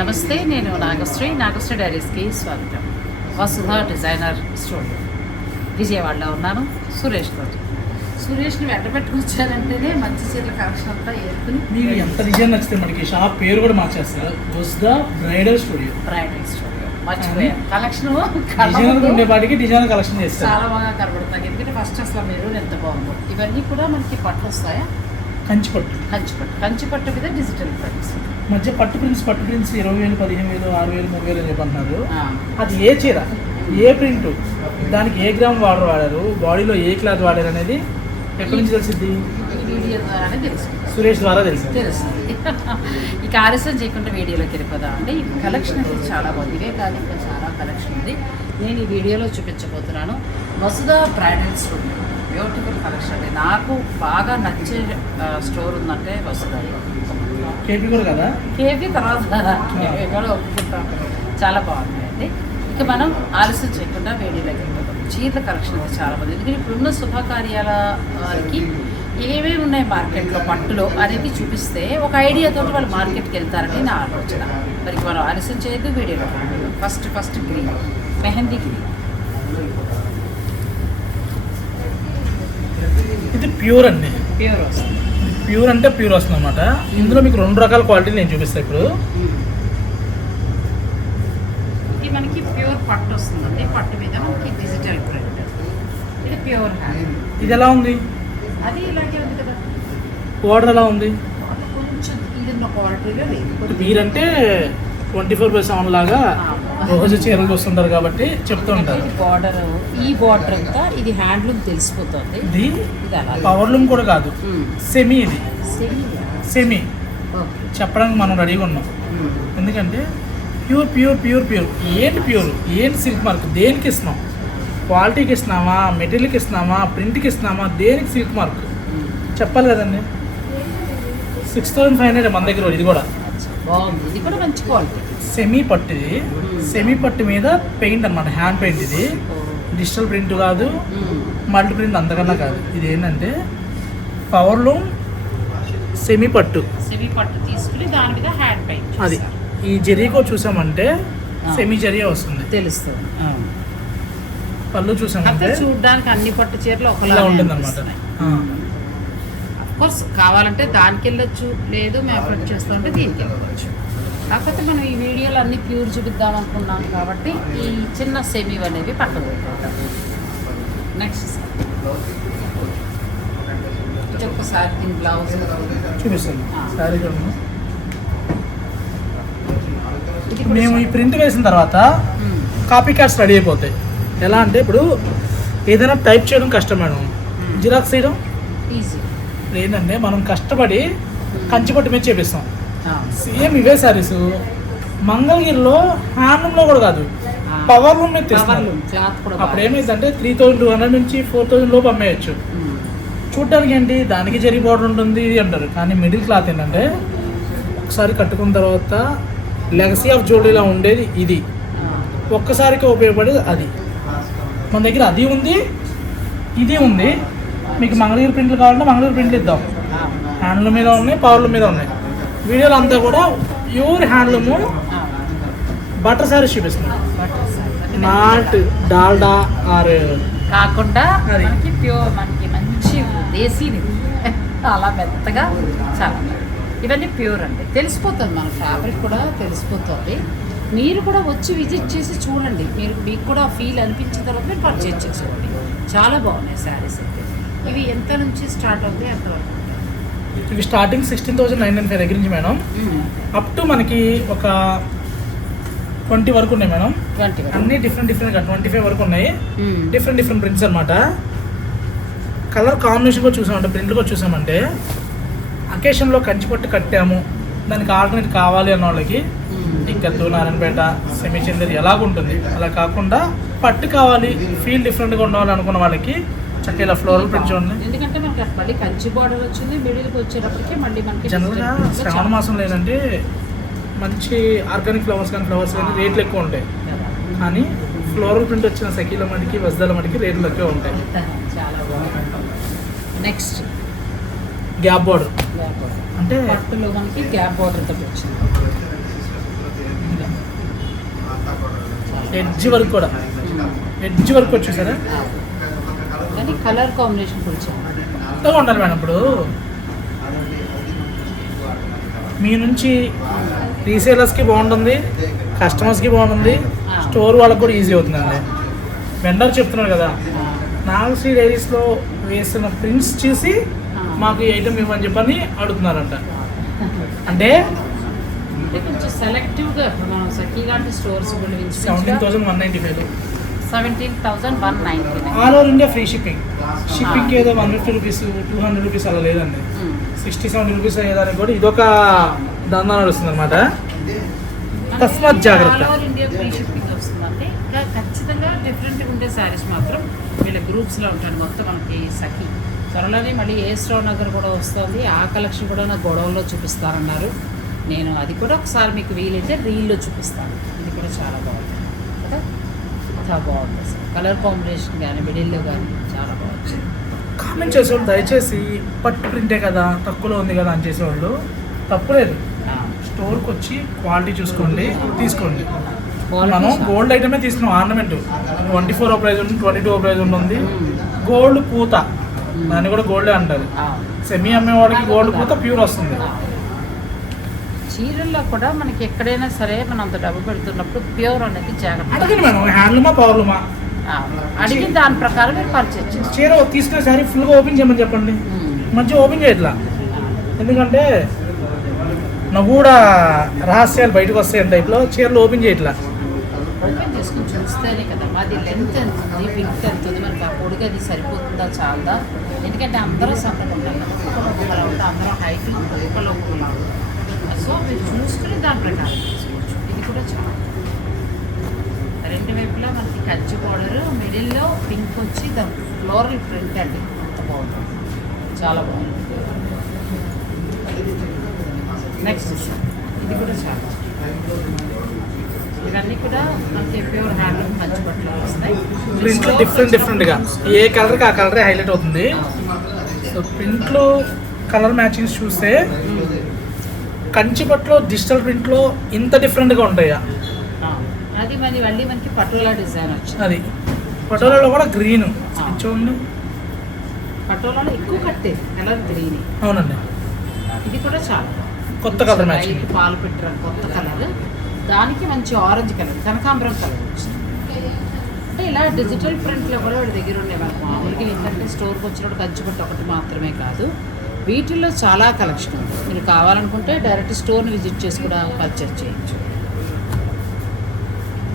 Namaste, Nenu Nagastri, Nagastri Dairies Ki Swagatam. Vasudha Designer విజయవాడలో ఉన్నాను. సురేష్ తోటి. సురేష్ని వెంట పెట్టుకొచ్చారంటేనే మంచి చీరల కలెక్షన్ అంతా ఏరుకుని మీకు ఎంత డిజైన్ నచ్చితే మనకి షాప్ పేరు కూడా మార్చేస్తారు. Vasudha bridal studio. Bridal studio. మర్చిపోయాను. కలెక్షన్ డిజైనర్ ఉండేపాటికి డిజైన్ కలెక్షన్ చేస్తారు. చాలా బాగా కనబడుతుంది ఎందుకంటే ఫస్ట్ అసలు మెరూన్ ఎంత బాగుందో. ఇవన్నీ కూడా మనకి పట్టు వస్తాయా? కంచి పట్టు కంచి పట్టు కంచి పట్టు మీద డిజిటల్ ప్రింట్స్. మధ్య పట్టు ప్రింట్స్ పట్టు ప్రింట్స్ ఇరవై వేలు పదిహేను వేలు ఆరు వేలు మూడు వేలు అని చెప్పి అది ఏ చీర? ఏ ప్రింట్? దానికి ఏ గ్రామ్ వాటర్ వాడారు? బాడీలో ఏ క్లాత్ వాడారు అనేది ఎక్కడి నుంచి తెలిసింది సురేష్ ద్వారా తెలిసింది. తెలుస్తుంది. ఇక ఆలస్యం చేయకుండా వీడియోలోకి వెళ్ళిపోదాం అండి ఈ కలెక్షన్ అయితే చాలా బాగుంది. ఇవే కాదు ఇంకా చాలా కలెక్షన్ ఉంది. నేను ఈ వీడియోలో చూపించబోతున్నాను. Vasudha bridal studio beautiful collection అండి. నాకు బాగా నచ్చే స్టోర్ ఉందంటే వసుధ. కేపీ కూడా కదా? కేవీ తర్వాత కేవీ కూడా ఒప్పుకుంటాం చాలా బాగున్నాయండి ఇక మనం ఆలస్యం చేయకుండా వేడిలోకి వెళ్ళిపోతాం చీరల కలెక్షన్ అయితే చాలా బాగుంది ఎందుకంటే ఇప్పుడున్న శుభకార్యాల వారికి ఏమేమి ఉన్నాయి మార్కెట్లో పట్టులో అనేది చూపిస్తే ఒక ఐడియాతో వాళ్ళు మార్కెట్కి వెళ్తారని నా ఆలోచన. మరి మనం ఆలస్యం చేయొద్దు వీడియోలో first first green. Mehndi green. ఇది ప్యూర్ అండి. ప్యూర్ వస్తుంది. ప్యూర్ అంటే ప్యూర్ వస్తుంది అనమాట ఇందులో మీకు రెండు రకాల క్వాలిటీలు నేను చూపిస్తాను ఇప్పుడు ఇది మనకి ప్యూర్ పట్టు వస్తుందండి పట్టు మీద మనకి డిజిటల్ ప్రింట్ ఇది ప్యూర్ హ్యాండ్ ఇది ఎలా ఉంది? అది ఇలాగే ఉంది కదా. ఆర్డర్ ఎలా ఉంది? కొంచెం ఇది ఉన్న క్వాలిటీలో లేదు. మీరంటే ట్వంటీ ఫోర్ బై సెవెన్ లాగా రోజు చీరలు చూస్తుంటారు కాబట్టి చెప్తూ ఉంటారు. బార్డర్ ఈ బార్డర్ అంతా ఇది హ్యాండ్లూమ్ తెలిసిపోతుంది. ఇది ఇది అలా పవర్ లూమ్ కూడా కాదు. సెమీ ఇది. సెమీ చెప్పడానికి మనం రెడీగా ఉన్నాం. ఎందుకంటే ప్యూర్ ప్యూర్ ప్యూర్ ప్యూర్. ఏంటి ప్యూర్? ఏంటి సిల్క్ మార్క్? దేనికి ఇస్తున్నాం? క్వాలిటీకి ఇస్తున్నామా? మెటీరియల్కి ఇస్తున్నామా? ప్రింట్కి ఇస్తున్నామా? దేనికి సిల్క్ మార్క్? చెప్పాలి కదండి. సిక్స్ థౌసండ్ ఫైవ్ హండ్రెడ్ మన దగ్గర ఇది కూడా. ఇది కూడా మంచి క్వాలిటీ. సెమీ పట్టు ఇది. సెమీ పట్టు మీద పెయింట్ అన్నమాట. హ్యాండ్ పెయింట్ ఇది. డిజిటల్ ప్రింట్ కాదు. మల్టీ ప్రింట్ అంతకన్నా కాదు. ఇది ఏంటంటే పవర్ లూమ్ సెమీ పట్టు. సెమీ పట్టు తీసుకుని దాని మీద హ్యాండ్ పెయింట్ అది. ఈ జెరీకో చూసామంటే సెమీ జెరియా వస్తుంది. తెలుస్తుంది. పళ్ళు చూసామంటే చూడడానికి అన్ని పట్టు చీరలు ఒకలా ఉంటుంది అనమాట కోర్స్ కావాలంటే దానికి వెళ్ళొచ్చు లేదు మేము అప్లోడ్ చేస్తుంటే దీనికి వెళ్ళవచ్చు కాకపోతే మనం ఈ వీడియోలు అన్ని ప్యూర్ చూపిద్దాం అనుకున్నాం కాబట్టి ఈ చిన్న సెమీ అనేవి పట్టబోతుంటాం నెక్స్ట్ ఇది ఒకసారి దీని బ్లౌజ్. చూపిస్తాను ఆ. సారీ చూడండి ఇది కూడా మేము ఈ ప్రింట్ వేసిన తర్వాత మ్మ్. కాపీ కార్డ్స్ రెడీ అయిపోతాయి. ఎలా అంటే ఇప్పుడు ఏదైనా టైప్ చేయడం కష్టం మేడం. జిరాక్స్ చేయడం ఏంటంటే మనం కష్టపడి కంచిపట్టు మీద చేపిస్తాం. ఆ. సేమ్ ఇవే శారీస్. మంగళగిరిలో హ్యాండ్లూమ్లో కూడా కాదు. పవర్ మీద తీస్తారు క్లాత్ కూడా అప్పుడు ఏమైందంటే త్రీ థౌజండ్ టూ హండ్రెడ్ నుంచి ఫోర్ థౌజండ్ లోపు అమ్మేయచ్చు. మ్మ్. చూడడానికి ఏంటి? దానికి జరి బార్డర్ ఉంటుంది అంటారు. కానీ మిడిల్ క్లాత్ ఏంటంటే ఒకసారి కట్టుకున్న తర్వాత లెగసీ ఆఫ్ జ్యువెలరీలా ఉండేది ఇది. ఒక్కసారికి ఉపయోగపడేది అది మన దగ్గర అది ఉంది ఇది ఉంది మీకు మంగళగిరి ప్రింట్లు కావాలంటే మంగళగిరి ప్రింట్లు ఇద్దాం ఆ. హ్యాండ్లూమ్ మీద ఉన్నాయి పవర్లూమ్ మీద ఉన్నాయి వీడియోలు అంతా కూడా ప్యూర్ హ్యాండ్లూము. బటర్ సారీస్ చూపిస్తున్నాం. నాట్ డాల్డా ఆర్ కాకుండా. మనకి ప్యూర్ మనకి మంచి దేశీది అలా మెత్తగా చాలా ఇవన్నీ ప్యూర్ అండి. తెలిసిపోతుంది మన ఫ్యాబ్రిక్ కూడా తెలిసిపోతుంది. మీరు కూడా వచ్చి విజిట్ చేసి చూడండి. మీరు మీకు కూడా ఫీల్ అనిపించిన తర్వాత మీరు పర్చేజ్ చేసుకోండి. చాలా బాగున్నాయి శారీస్ అయితే. ఇవి ఎంత నుంచి స్టార్ట్ అవుతాయి అంతవరకు ఇవి starting sixteen thousand nine nine five దగ్గర నుంచి మేడం. అప్ టు మనకి ఒక ట్వంటీ వరకు ఉన్నాయి మేడం. ట్వంటీ అన్ని డిఫరెంట్ డిఫరెంట్గా ట్వంటీ ఫైవ్ వరకు ఉన్నాయి. డిఫరెంట్ డిఫరెంట్ ప్రింట్స్ అనమాట కలర్ కాంబినేషన్ కూడా చూసామంటే ప్రింట్ కూడా చూసామంటే అకేషన్లో కంచిపట్టు కట్టాము. దానికి ఆల్టర్నేట్ కావాలి అన్న వాళ్ళకి ఇక్కత్తు నారాయణపేట సెమీచందరి ఎలాగుంటుంది? అలా కాకుండా పట్టు కావాలి ఫీల్ డిఫరెంట్గా ఉండాలి అనుకున్న వాళ్ళకి చక్కగా ఇలా ఫ్లోరల్ ప్రింట్ చూడండి ఎందుకంటే మనకి మళ్ళీ కంచి బార్డర్ వచ్చింది మిడిల్కి వచ్చేటప్పటికి మళ్ళీ మనకి జనరల్గా శ్రావణ మాసంలో ఏంటంటే మంచి ఆర్గానిక్ ఫ్లవర్స్ కానీ ఫ్లవర్స్ కానీ రేట్లు ఎక్కువ ఉంటాయి. కానీ ఫ్లోరల్ ప్రింట్ వచ్చిన సఖీల మటుకి వజ్దాల మటుకి రేట్లు ఎక్కువ ఉంటాయి. చాలా బాగుంది. నెక్స్ట్. గ్యాప్ బార్డర్ అంటే పట్టులో మనకి గ్యాప్ బార్డర్తో వచ్చింది. ఎడ్జ్ వరకు కూడా. ఎడ్జ్ వరకు వచ్చేసారా? కానీ కలర్ కాంబినేషన్ కొత్తగా ఉండాలి మేడం ఇప్పుడు. మీ నుంచి రీసేలర్స్కి బాగుంటుంది కస్టమర్స్కి బాగుంటుంది స్టోర్ వాళ్ళకి కూడా ఈజీ అవుతుందండి. వెండర్ చెప్తున్నారు కదా నాగశ్రీ డైరీస్లో వేసిన ప్రింట్స్ చూసి మాకు ఈ ఐటమ్ ఇవ్వని చెప్పని అడుగుతున్నారంట. అంటే కొంచెం సెలెక్టివ్గా మనం సఖీ లాంటి stores seventeen thousand one ninety five seventeen thousand one nine all over India free shipping shipping ఏదో one fifty rupees two hundred rupees అలా లేదండి. సిక్స్టీ సెవెంటీ రూపీస్ అయ్యేదానికి కూడా ఇదొక దందా నడుస్తుంది అనమాట తస్మాత్ జాగ్రత్త. ఖచ్చితంగా డిఫరెంట్గా ఉండే శారీస్ మాత్రం వీళ్ళ గ్రూప్స్లో ఉంటాడు మొత్తం మనకి సఖీ. త్వరలోనే మళ్ళీ ఏ స్టోర్ నగర్ కూడా వస్తుంది. ఆ కలెక్షన్ కూడా నాకు గొడవల్లో చూపిస్తారన్నారు. నేను అది కూడా ఒకసారి మీకు వీలైతే రీల్లో చూపిస్తాను. ఇది కూడా చాలా బాగుంది. కదా? చాలా బాగుంది అసలు. కలర్ కాంబినేషన్ కానీ మిడిల్లో కానీ చాలా బాగుంది. కామెంట్ చేసేవాళ్ళు దయచేసి పట్టు ప్రింటే కదా తక్కువలో ఉంది కదా అని చేసేవాళ్ళు తప్పులేదు. స్టోర్కి వచ్చి క్వాలిటీ చూసుకోండి తీసుకోండి. మనం గోల్డ్ ఐటమే తీసుకున్నాం ఆర్నమెంట్. ట్వంటీ ఫోర్ ప్రైజ్ ఉంటుంది ట్వంటీ టూ ప్రైజ్ ఉంటుంది గోల్డ్ పూత. దాన్ని కూడా గోల్డే అంటారు. సెమీ అమ్మే వాళ్ళకి గోల్డ్ పూత ప్యూర్ వస్తుంది. చీరల్లో కూడా మనకి ఎక్కడైనా సరే మనం అంత డబ్బు పెడుతున్నప్పుడు ప్యూర్ అనేది జాగ్రత్త. అడగండి మేడం హ్యాండ్లూమా పవర్లూమా ఆ, అడిగి దాని ప్రకారం మీరు పర్చేజ్ చీర తీసుకునే సారీ ఫుల్గా ఓపెన్ చేయమని చెప్పండి. మంచిగా ఓపెన్ చేయట్లా? ఎందుకంటే నా కూడా రహస్యాలు బయటకు వస్తాయి టైప్లో చీరలు ఓపెన్ చేయట్లా? ఓపెన్ చేసుకుని చూస్తేనే కదా అది లెంత్ ఎంత ఉంది విడ్త్ ఎంత ఉంది మనకి ఆ పొడిగా అది సరిపోతుందా చాలదా? ఎందుకంటే అందరూ సన్నగా ఉండాలి ఒకరు ఉంటే అందరూ హైట్ ఒకళ్ళు ఒకరు సో మీరు చూసుకుని దాని ప్రకారం తీసుకోవచ్చు ఇది కూడా చాలా. రెండు వైపులా మనకి కంచి బోర్డర్ మిడిల్లో పింక్ వచ్చి దాని ఫ్లోరల్ ప్రింట్ అండి. అంత బాగుంది చాలా బాగుంది నెక్స్ట్ ఇది కూడా చాలా. ఇవన్నీ కూడా మనకి ప్యూర్ హ్యాండ్లూమ్ మంచి బట్టలు వస్తాయి. డిఫరెంట్ డిఫరెంట్గా ఏ కలర్కి ఆ కలరే హైలైట్ అవుతుంది? సో ప్రింట్లో కలర్ మ్యాచింగ్స్ చూస్తే కంచి పట్టులో డిజిటల్ ప్రింట్లో ఇంత డిఫరెంట్గా ఉంటాయా? అది మరి మళ్ళీ మనకి పటోలా డిజైన్ వచ్చింది. అది. పటోలాలో కూడా గ్రీన్ చూడండి. పటోలాలో ఎక్కువ కట్టేది కలర్ గ్రీన్ అవునండి. ఇది కూడా చాలా. కొత్త కలర్ మ్యాచింగ్ పాలు పెట్టిన కొత్త కలర్ దానికి మంచి ఆరెంజ్ కలర్ కనకాంబరం కలర్ వచ్చింది. అంటే ఇలా డిజిటల్ ప్రింట్లో కూడా వాడి దగ్గర ఉండే మామూలుగా ఏంటంటే స్టోర్కి వచ్చినప్పుడు కంచిపట్టు ఒకటి మాత్రమే కాదు. వీటిల్లో చాలా కలెక్షన్ ఉంది. మీరు కావాలనుకుంటే డైరెక్ట్ స్టోర్ని విజిట్ చేసి కూడా పర్చేస్ చేయొచ్చు.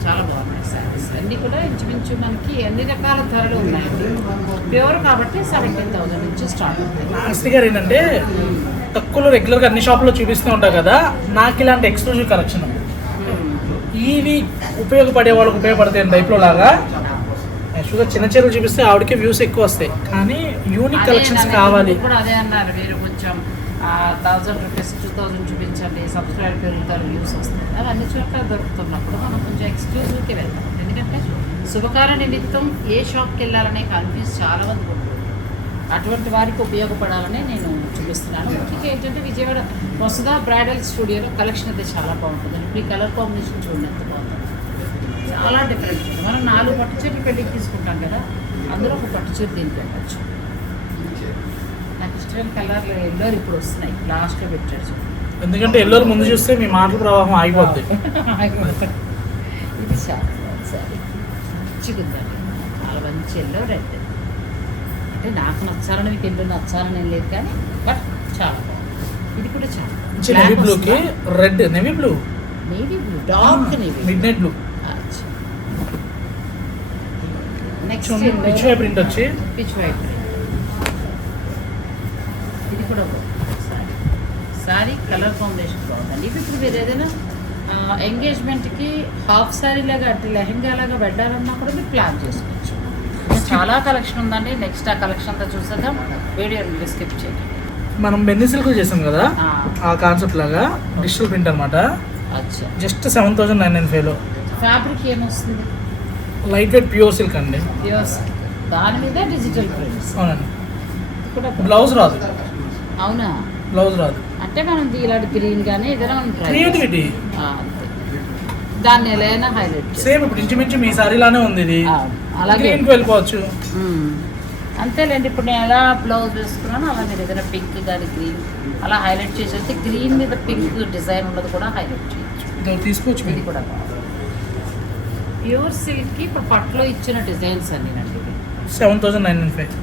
చాలా బాగున్నాయి శారీస్ అన్నీ కూడా ఇంచుమించు మనకి అన్ని రకాల ధరలు ఉన్నాయండి. ప్యూర్ కాబట్టి సెవెంటీన్ థౌసండ్ నుంచి స్టార్ట్ అవుతాయి. లాస్ట్ గారు ఏంటంటే తక్కువలో రెగ్యులర్గా అన్ని షాపులో చూపిస్తూ ఉంటారు కదా నాకు ఇలాంటి ఎక్స్క్లూజివ్ కలెక్షన్ ఇవి ఉపయోగపడే వాళ్ళకి ఉపయోగపడతాయి టైప్లో లాగా. యాక్చువల్గా చిన్న చీరలు చూపిస్తే ఆవిడకి వ్యూస్ ఎక్కువ వస్తాయి. కానీ యూనిక్ కలెక్షన్స్ కావాలి. ఇప్పుడు అదే అన్నారు మీరు కొంచెం థౌజండ్ రూపీస్ టూ థౌజండ్ చూపించండి సబ్స్క్రైబ్ పెరుగుతారు వ్యూస్ వస్తాయి. అవి అన్ని చోట్ల దొరుకుతున్నప్పుడు మనం కొంచెం ఎక్స్క్లూజివ్కి వెళ్తాం. ఎందుకంటే శుభకార నిమిత్తం ఏ షాప్కి వెళ్ళాలనే కన్ఫ్యూజ్ చాలా మంది ఉంటుంది అటువంటి వారికి ఉపయోగపడాలని నేను చూపిస్తున్నాను ముఖ్యంగా ఏంటంటే విజయవాడ వసుదా బ్రైడల్ స్టూడియోలో కలెక్షన్ అయితే చాలా బాగుంటుంది ఇప్పుడు ఈ కలర్ కాంబినేషన్ చూడండి ఎంత బాగుంది. చాలా డిఫరెంట్. మనం నాలుగు పట్టు చీరలు పెళ్ళికి తీసుకుంటాం కదా అందులో ఒక పట్టు చీర దీనికి పెట్టచ్చు. నాకు ఇష్టమైన కలర్లు ఎల్లో ఇప్పుడు వస్తున్నాయి. లాస్ట్లో చూడండి. ఎందుకంటే ఎల్లోరు ముందు చూస్తే మీ మాటల ప్రవాహం ఆగిపోద్ది. ఇది చాలా సారీ. చాలా మంచి ఎల్లో రెడ్ అంటే నాకు నచ్చాలని మీకు ఎల్లో నచ్చాలని లేదు కానీ బట్ చాలా ఇది కూడా చాలా నెవీ బ్లూకి red navy blue navy blue dark navy midnight blue next pichwai print వచ్చి. పిచ్ వైట్ ఇది కూడా సారీ. సారీ కలర్ కాంబినేషన్ బాగుందండి. ఇది ఇప్పుడు మీరు ఏదైనా ఎంగేజ్మెంట్కి హాఫ్ సారీ లాగా అంటే లెహెంగా లాగా పెట్టాలన్నా కూడా మీరు ప్లాన్ చేసుకోవచ్చు. చాలా కలెక్షన్ ఉందండి. నెక్స్ట్ ఆ కలెక్షన్ అంతా చూసేద్దాం. వీడియో స్కిప్ చేయండి మనం బెన్ని సిల్క్ చేసాం కదా ఆ, కాన్సెప్ట్ లాగా డిజిటల్ ప్రింట్ అనమాట అచ్చా. Just seven thousand nine nine ఫైవ్లో ఫ్యాబ్రిక్ ఏమొస్తుంది? లైట్ వెయిట్ ప్యూర్ సిల్క్ అండి దాని మీద డిజిటల్ ప్రింట్స్ అవునండి. బ్లౌజ్ రాదు. అవునా? బ్లౌజ్ రాదు. అంటే మనం ఇలాంటి గ్రీన్ కానీ ఏదైనా మనం క్రియేటివిటీ దాన్ని ఎలా హైలైట్ సేమ్ ఇప్పుడు ఇంచుమించు మీ సారీలానే ఉంది ఇది. అలాగే. వెళ్ళిపోవచ్చు. అంతేలేండి ఇప్పుడు నేను ఎలా బ్లౌజ్ వేసుకున్నానో అలా మీరు ఏదైనా పింక్ కానీ గ్రీన్ అలా హైలైట్ చేసేస్తే గ్రీన్ మీద పింక్ డిజైన్ ఉన్నది కూడా హైలైట్ చేయొచ్చు. తీసుకోవచ్చు ఇది మీరు. కూడా ప్యూర్ సిల్క్కి ఇప్పుడు పట్టులో ఇచ్చిన డిజైన్స్ అన్నీ అండి seven thousand nine five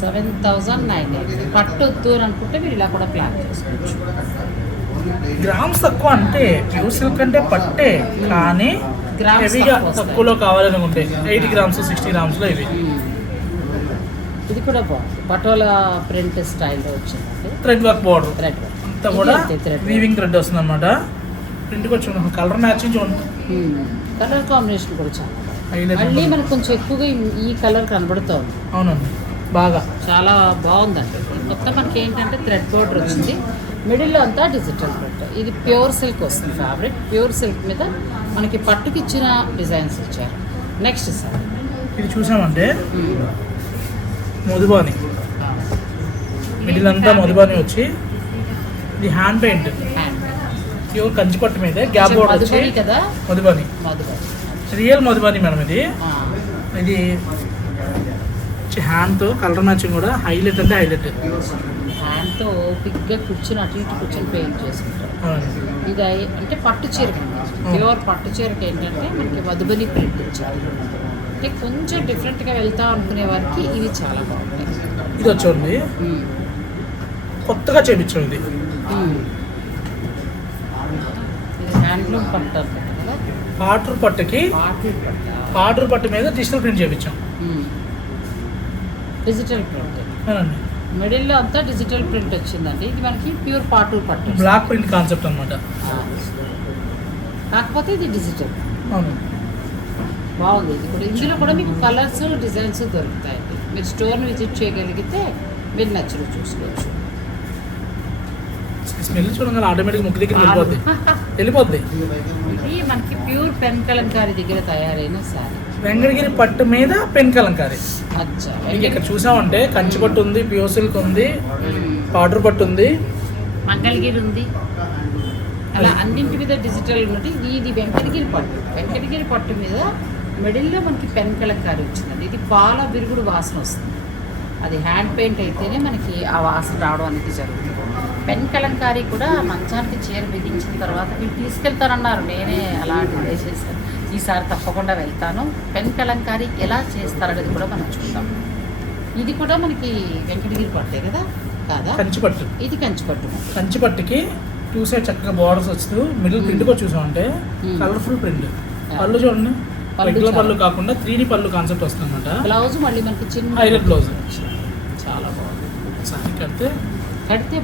seven thousand nine పట్టు వద్దు అని అనుకుంటే మీరు ఇలా కూడా ప్లాన్ చేసుకోవచ్చు. గ్రామ్స్ తక్కువ అంటే ప్యూర్ సిల్క్ అంటే పట్టే కానీ Grams హెవీగా. తక్కువలో కావాలనుకుంటే ఎయిటీ గ్రామ్స్ సిక్స్టీ గ్రామ్స్లో ఇవి. కూడా బాగుంది పటోలా ప్రింట్ స్టైల్లో వచ్చిందండి. థ్రెడ్ వర్క్ బార్డర్ థ్రెడ్ అంతా కూడా వీవింగ్ థ్రెడ్ వస్తుంది అనమాట ప్రింట్కి వచ్చి కలర్ మ్యాచింగ్ చూడండి కలర్ కాంబినేషన్ కూడా చాలా మళ్ళీ మనకు కొంచెం ఎక్కువగా ఈ- కలర్ కనబడుతోంది అవునండి. బాగా. చాలా బాగుందండి. మొత్తం మనకి ఏంటంటే థ్రెడ్ బోర్డర్ వచ్చింది. మిడిల్లో అంతా డిజిటల్ ప్రింట్ ఇది ప్యూర్ సిల్క్ వస్తుంది ఫ్యాబ్రిక్ ప్యూర్ సిల్క్ మీద మనకి పట్టుకి ఇచ్చిన డిజైన్స్ ఇచ్చారు. Next sir. ఇది చూసామంటే మధుబాని. మిడిల్ అంతా మధుబాని వచ్చి ఇది హ్యాండ్ పెయింట్. ప్యూర్ కంచిపట్టు మీద గ్యాప్ బోర్డర్ వచ్చి మధుబని కదా? మధుబాని. రియల్ మధుబాని మేడం ఇది. ఇది హ్యాండ్తో కలర్ మ్యాచింగ్ కూడా హైలైట్ అంటే హైలైట్. హ్యాండ్తో ఓపిక్గా కూర్చుని అటు ఇటు కూర్చొని పెయింట్ చేసుకుంటారు. ఇది అంటే పట్టు చీర ప్యూర్ పట్టు చీరకి ఏంటంటే మనకి మధుబని ప్రింట్ ఇచ్చారు. అంటే కొంచెం డిఫరెంట్గా వెళ్తాం అనుకునే వారికి ఇవి చాలా బాగుంటాయి. ఇది వచ్చండి మ్మ్. కొత్తగా ఇది. ఇది హ్యాండ్లూమ్ పట్టు పాటర్ పట్టుకి పాటు పట్టు. పాటర్ పట్టు మీద డిజిటల్ ప్రింట్ మ్మ్. డిజిటల్ ప్రింట్ మిడిల్లో అంతా డిజిటల్ ప్రింట్ వచ్చిందండి. ఇది మనకి ప్యూర్ పాటు పట్టు బ్లాక్ ప్రింట్ కాన్సెప్ట్ అనమాట. కాకపోతే ఇది డిజిటల్ అవును. బాగుంది. ఇది కూడా ఇందులో కూడా మీకు కలర్స్ డిజైన్స్ దొరుకుతాయి. మీరు స్టోర్ని విజిట్ చేయగలిగితే మీరు నచ్చిన చూసుకోవచ్చు. స్మెల్ చూడగానే ఆటోమేటిక్ ముక్కు దగ్గర వెళ్ళిపోద్ది. వెళ్ళిపోద్ది. ఇది మనకి ప్యూర్ పెన్ కలంకారీ దగ్గర తయారైన శారీ. వెంకటగిరి పట్టు మీద పెన్ కలంకారీ. అచ్చా. మీకు ఇక్కడ చూసామంటే కంచి పట్టు ఉంది ప్యూర్ సిల్క్ ఉంది. పాటర్ పట్టు ఉంది. మంగళగిరి ఉంది. అలా అన్నింటి మీద డిజిటల్ ఉన్నది ఇది ఇది వెంకటగిరి పట్టు. వెంకటగిరి పట్టు మీద మిడిల్లో మనకి పెన్ కలంకారీ వచ్చిందండి. ఇది పాల విరుగుడు వాసన వస్తుంది. అది హ్యాండ్ పెయింట్ అయితేనే మనకి ఆ వాసన రావడం అనేది జరుగుతుంది. పెన్ కలంకారీ కూడా మంచానికి చీర బిగించిన తర్వాత మీరు తీసుకెళ్తారన్నారు. నేనే అలాంటిది వేసేసాను ఈసారి తప్పకుండా వెళ్తాను. పెన్ కలంకారీ ఎలా చేస్తారనేది కూడా మనం చూద్దాం. ఇది కూడా మనకి వెంకటగిరి పట్టే కదా? కాదా? కంచి పట్టు ఇది కంచిపట్టు. కంచి పట్టుకి టూ సైడ్ చక్కగా బార్డర్స్ వస్తూ మిడిల్ ప్రింట్ కూడా చూసామంటే. కలర్ఫుల్ ప్రింట్ పళ్ళు చూడండి. రెగ్యులర్ పళ్ళు కాకుండా త్రీ పళ్ళు కాన్సెప్ట్ వస్తుంది అనమాట బ్లౌజ్ మళ్ళీ మనకి చిన్న హైలైట్ బ్లౌజ్. చాలా బాగుంది. సారీ కడితే కడితే.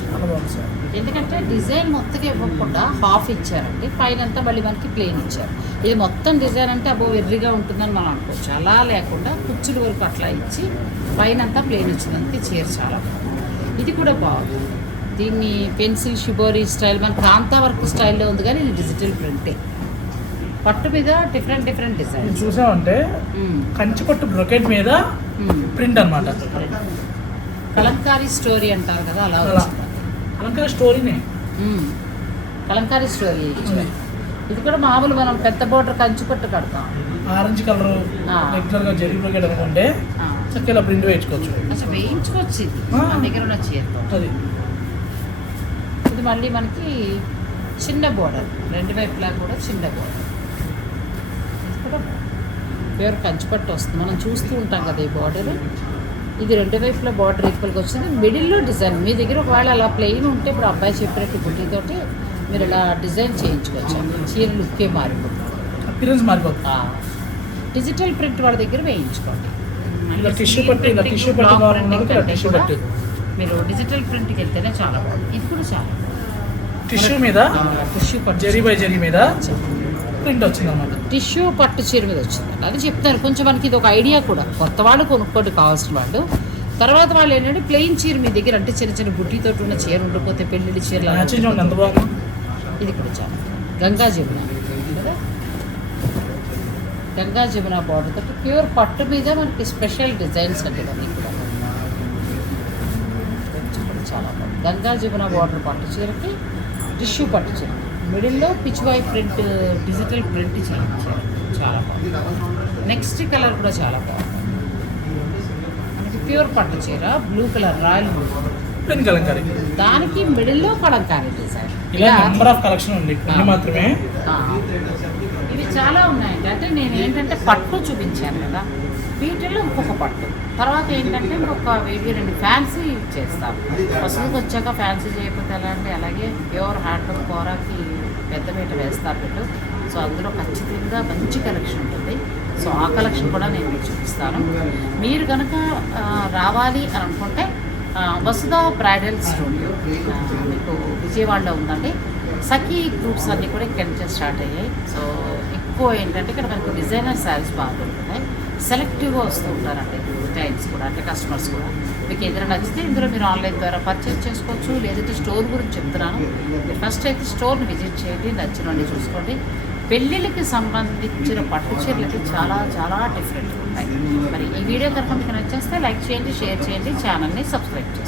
చాలా బాగుంది సార్. ఎందుకంటే డిజైన్ మొత్తం ఇవ్వకుండా హాఫ్ ఇచ్చారండి. పైన అంతా మళ్ళీ మనకి ప్లేన్ ఇచ్చారు. ఇది మొత్తం డిజైన్ అంటే అబ్బో వెర్రిగా ఉంటుందని మనం అనుకోవచ్చు. అలా లేకుండా కుచ్చుల వరకు అట్లా ఇచ్చి పైన అంతా ప్లేన్ వచ్చిందంటే చీర చాలా బాగుంది. ఇది కూడా బాగుంది. దీన్ని పెన్సిల్ షిబోరీ స్టైల్ మన కాంతా వర్క్ స్టైల్లో ఉంది కానీ ఇది డిజిటల్ ప్రింటే. పట్టు మీద డిఫరెంట్ డిఫరెంట్ ఇది డిజైన్స్ చూసామంటే కంచి పట్టు బ్రొకెట్ మీద ప్రింట్ అనమాట కలంకారీ స్టోరీ అంటారు కదా అలా అలంకార స్టోరీనే. కలంకారీ స్టోరీ. ఇది కూడా మామూలు మనం పెద్ద బోర్డర్ కంచి పట్టు కడతాం. Orange colour. రెగ్యులర్గా జరీ బ్రొకెట్ అనుకుంటే. చక్కగా ప్రింట్ వేయించుకోవచ్చు. అసలు వేయించుకోవచ్చు ఇది. మన దగ్గర ఉన్న అది. ఇది మళ్ళీ మనకి చిన్న బోర్డర్. రెండు వైపులా కూడా చిన్న బోర్డర్. ప్యూర్ కంచిపట్టు వస్తుంది. మనం చూస్తూ ఉంటాం కదా ఈ బార్డర్ ఇది రెండు వైపులా బార్డర్ ఈక్వల్గా వచ్చింది. మిడిల్లో డిజైన్ మీ దగ్గర ఒకవేళ అలా ప్లెయిన్ ఉంటే ఇప్పుడు అబ్బాయి చెప్పినట్టు బుట్టితోటి మీరు ఇలా డిజైన్ చేయించుకోవచ్చు. చీర లుక్కే మారిపోతుంది అపిరెన్స్ మారిపోతుంది ఆ, డిజిటల్ ప్రింట్ వాళ్ళ దగ్గర వేయించుకోండి. మీరు డిజిటల్ ప్రింట్కి వెళ్తేనే చాలా బాగుంది. ఇది కూడా చాలా టిష్యూ మీద? టిష్యూ జరీ బై జరీ మీద ప్రింట్ వచ్చింది అనమాట టిష్యూ పట్టు చీర మీద వచ్చింది అది చెప్తారు కొంచెం మనకి ఇది ఒక ఐడియా కూడా. కొత్త వాళ్ళు కొనుక్కోటి కావాల్సిన వాళ్ళు. తర్వాత వాళ్ళు ఏంటంటే ప్లెయిన్ చీర మీ దగ్గర అంటే చిన్న చిన్న బుట్టితో ఉన్న చీర ఉండిపోతే పెళ్ళిళ్ళ చీరలు ఇది కూడా చాలా గంగా జమున కదా? గంగా జమున బార్డర్ తోటి ప్యూర్ పట్టు మీద మనకి స్పెషల్ డిజైన్స్ అండి ఇవన్నీ కూడా. చాలా బాగుంది. గంగా జమున బార్డర్ పట్టు చీరకి టిష్యూ పట్టు చీర. మిడిల్లో pichwai print digital print చేయించారు చాలా బాగుంది నెక్స్ట్ కలర్ కూడా చాలా బాగుంది మనకి ప్యూర్ పట్టు చీర blue colour royal blue plain Kalamkari. దానికి మిడిల్లో కలంకారీ డిజైన్ ఇలా నెంబర్ ఆఫ్ కలెక్షన్ ఉంది. కొన్ని. మాత్రమే. ఇవి చాలా ఉన్నాయండి. అంటే నేను ఏంటంటే పట్టు చూపించాను కదా. వీటిల్లో ఇంకొక పట్టు. తర్వాత ఏంటంటే ఇంకొక వీడియో రెండు ఫ్యాన్సీ చేస్తాను. వసతికి వచ్చాక ఫ్యాన్సీ చేయకపోతే ఎలా అంటే అలాగే ప్యూర్ హ్యాండ్లూమ్ కూరకి పెద్ద మీట వేస్తారు పెట్టు. సో అందులో ఖచ్చితంగా మంచి కలెక్షన్ ఉంటుంది. సో ఆ కలెక్షన్ కూడా నేను మీకు చూపిస్తాను. మీరు కనుక రావాలి అని అనుకుంటే వసుధ బ్రైడల్ స్టూడియో మీకు విజయవాడలో ఉందండి. సఖీ గ్రూప్స్ అన్నీ కూడా ఇక్కడి నుంచే స్టార్ట్ అయ్యాయి. సో ఎక్కువ ఏంటంటే ఇక్కడ మనకు డిజైనర్ శారీస్ బాగా దొరుకుతాయి. సెలెక్టివ్గా వస్తూ ఉంటారండి క్లయింట్స్ కూడా అంటే కస్టమర్స్ కూడా. మీకు ఏదైనా నచ్చితే ఇందులో మీరు ఆన్లైన్ ద్వారా పర్చేస్ చేసుకోవచ్చు. లేదంటే స్టోర్ గురించి చెప్తున్నాను. మీరు ఫస్ట్ అయితే స్టోర్ని విజిట్ చేయండి నచ్చినవన్నీ చూసుకోండి. పెళ్ళిళ్ళకి సంబంధించిన పట్టు చీరలకి చాలా చాలా డిఫరెంట్ ఉంటాయి. మరి ఈ వీడియో కనుక మీకు నచ్చేస్తే లైక్ చేయండి షేర్ చేయండి ఛానల్ని సబ్స్క్రైబ్ చేయండి.